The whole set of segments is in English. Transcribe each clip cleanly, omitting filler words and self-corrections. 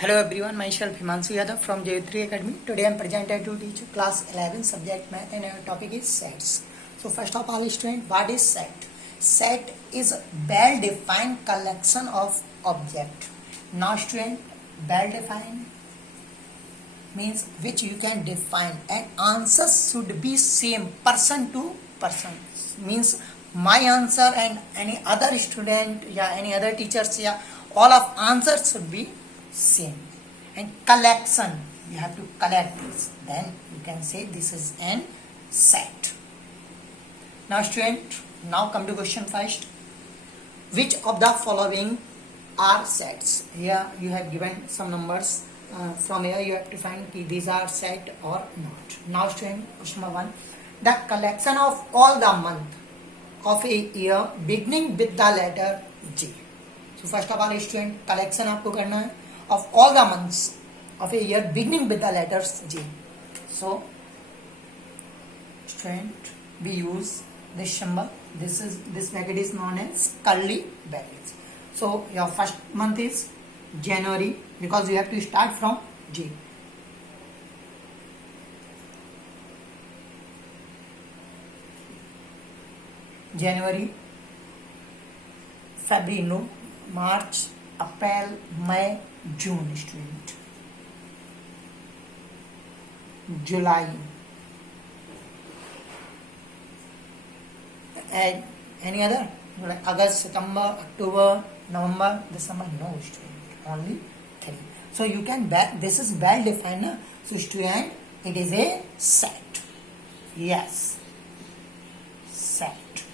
Hello everyone, myself Himanshu Yadav from J3 Academy. Today I am presented to teach class 11 subject math and our topic is sets. So first of all student, what is set? Set is well defined collection of object. Now student, well defined means which you can define and answers should be same person to person. Means my answer and any other student any other teachers all of answers should be same. And collection, you have to collect this, then you can say this is an set. Now student, now come to question first. Which of the following are sets? Here you have given some numbers. From here you have to find if these are set or not. Now student, question number 1. The collection of all the month of a year beginning with the letter J. So first of all student, collection आपको करना है of all the months of a year beginning with the letters J. So student, we use this symbol. This bracket is known as curly brackets. So your first month is January because you have to start from J. January, February, no, March, April, May, June student. July. And any other? Like August, September, October, November, December, no student. Only 3. So you can this is well defined. Na? So student, it is a set. Yes. Set.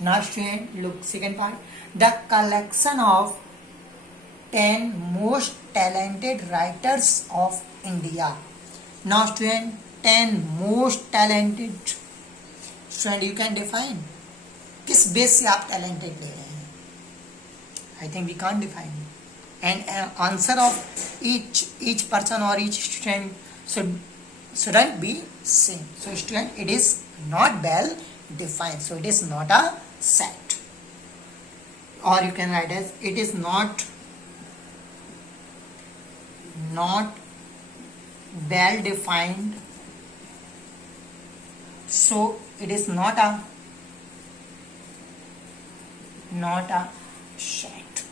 Now student, look second part. The collection of 10 most talented writers of India. Now student, 10 most talented. Student, you can define. किस base से आप talented ले रहे हैं? I think we can't define. And answer of each person or each student shouldn't be same. So student, it is not well defined. So it is not a set. Or you can write as it is not well defined, so it is not a set.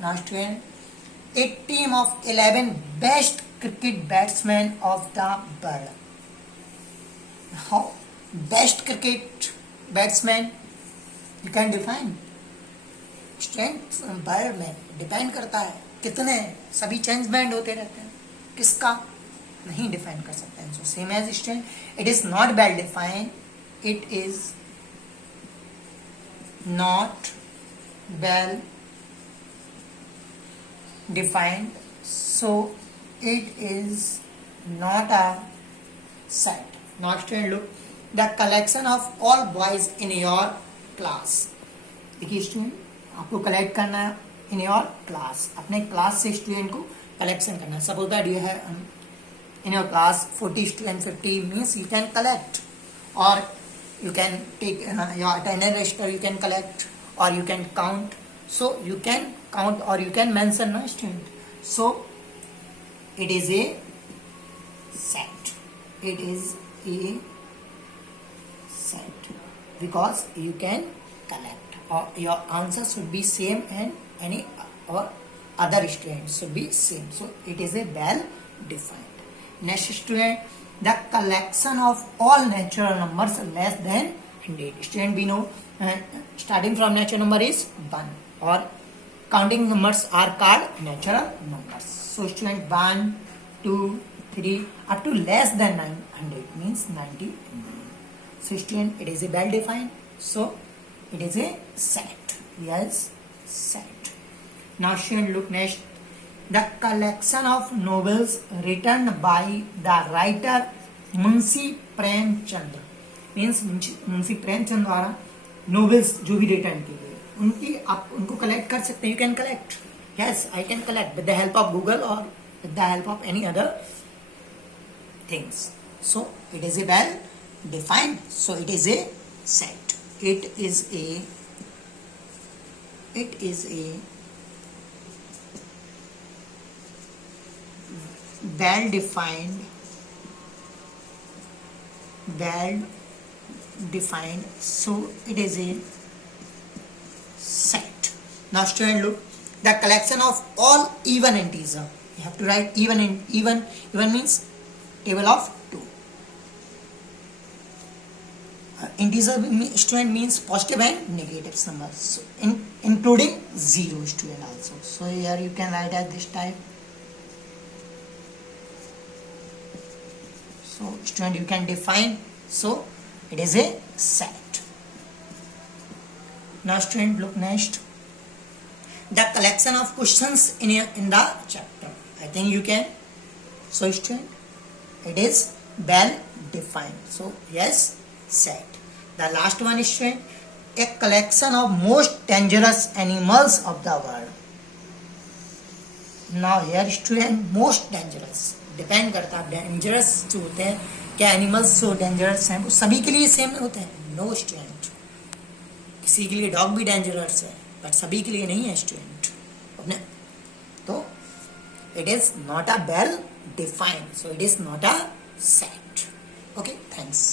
Now student, a team of 11 best cricket batsmen of the world. How best cricket batsman you can define? Strength world में depend करता है कितने, सभी change band होते रहते हैं, किसका नहीं डिफाइन कर सकते हैं. So same as strength, it is not well defined, it is not well defined, so it is not a set. Not student, look the collection of all boys in your class. देखिए student, आपको collect करना है in your class, अपने class से student को collection करना है. Suppose that you have in your class 40 student, 50 means you can collect, और you can take your attendance register, you can collect और you can count. So you can count or you can mention ना student. So it is a set. It is a set because you can collect, or your answer should be same and any or other students should be same. So it is a well defined. Next student, the collection of all natural numbers less than 100. Student, we know starting from natural number is 1, or counting numbers are called natural numbers. So student, 1, 2, 3 up to less than 900 means 99. So student, it is a well defined, so it is a set. Yes, set. Now student, look next. The collection of novels written by the writer Munshi Premchand means Munshi Premchand द्वारा novels जो भी return की गई, उनकी आप उनको collect कर सकते हैं. You can collect. Yes, I can collect with the help of Google or with the help of any other things. So it is a well defined, so it is a set. It is a well defined, so it is a set. Now student, look, the collection of all even integer. You have to write even means table of 2. Integer student means positive and negative numbers, so including 0 student also. So here you can write as this type. So student, you can define, so it is a set. Now student, look next, the collection of questions in the chapter. I think you can. So student, it is well defined, so yes, set. The last one is student, a collection of most dangerous animals of the world. Now here student, most dangerous depend करता है, dangerous जो होते हैं, क्या animals जो dangerous हैं वो सभी के लिए सेम होते हैं? नो स्टूडेंट, किसी के लिए डॉग भी डेंजरस है बट सभी के लिए नहीं है स्टूडेंट अपने. तो it is not a well defined, so it is not a set. Okay, thanks.